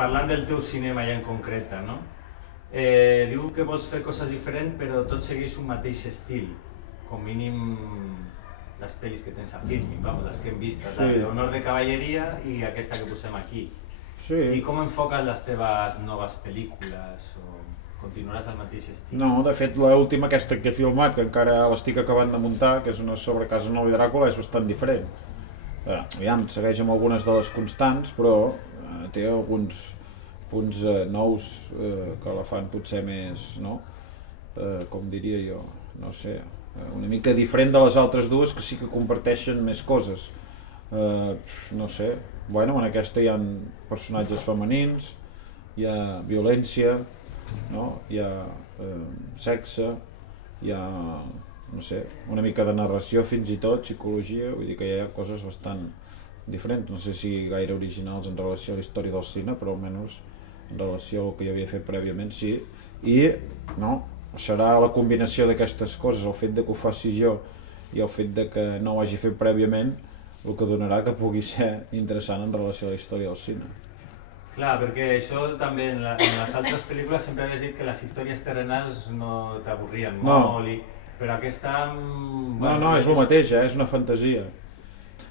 parlant del teu cinema ja en concreta, no? Diu que vols fer coses diferents però tot segueix un mateix estil, com mínim les pel·lis que tens a Filmin, les que hem vist, la d'Honor de Cavalleria i aquesta que posem aquí. I com enfoques les teves noves pel·lícules? Continuaràs al mateix estil? No, de fet l'última aquesta que he filmat, que encara l'estic acabant de muntar, que és una sobre Casanova i Dràcula, és bastant diferent. Aviam, segueix amb algunes de les constants, però té alguns punts nous que la fan potser més, no? Com diria jo, no sé, una mica diferent de les altres dues que sí que comparteixen més coses. No sé, bueno, en aquesta hi ha personatges femenins, hi ha violència, hi ha sexe, hi ha, no sé, una mica de narració fins i tot, psicologia, vull dir que hi ha coses bastant diferents, no sé si gaire originals en relació a la història del cine, però almenys en relació al que jo havia fet prèviament sí, i serà la combinació d'aquestes coses, el fet de que ho faci jo i el fet de que no ho hagi fet prèviament, el que donarà que pugui ser interessant en relació a la història del cine. Clar, perquè això també en les altres pel·lícules sempre havies dit que les històries terrenals no t'avorrien molt, però aquesta... No, és el mateix, és una fantasia.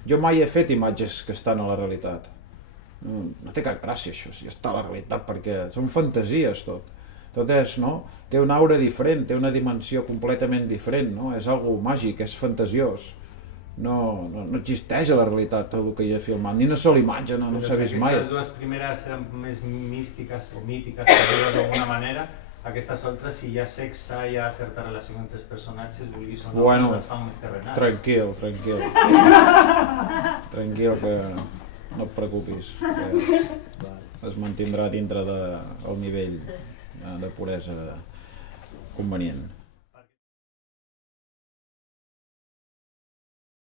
Jo mai he fet imatges que estan a la realitat. No té cap gràcia això, si està a la realitat, perquè són fantasies tot. Tot és, no? Té una aura diferent, té una dimensió completament diferent, no? És algo màgic, és fantasiós. No existeix a la realitat tot el que hi he filmat, ni una sola imatge, no s'ha vist mai. Aquestes dues primeres eren més místiques o mítiques, per dir-ho d'alguna manera. Aquestes altres, si hi ha sexe, hi ha certa relació entre els personatges, vulguis o no, les fan més terrenals. Tranquil. Tranquil, que no et preocupis. Es mantindrà dintre del nivell de puresa convenient.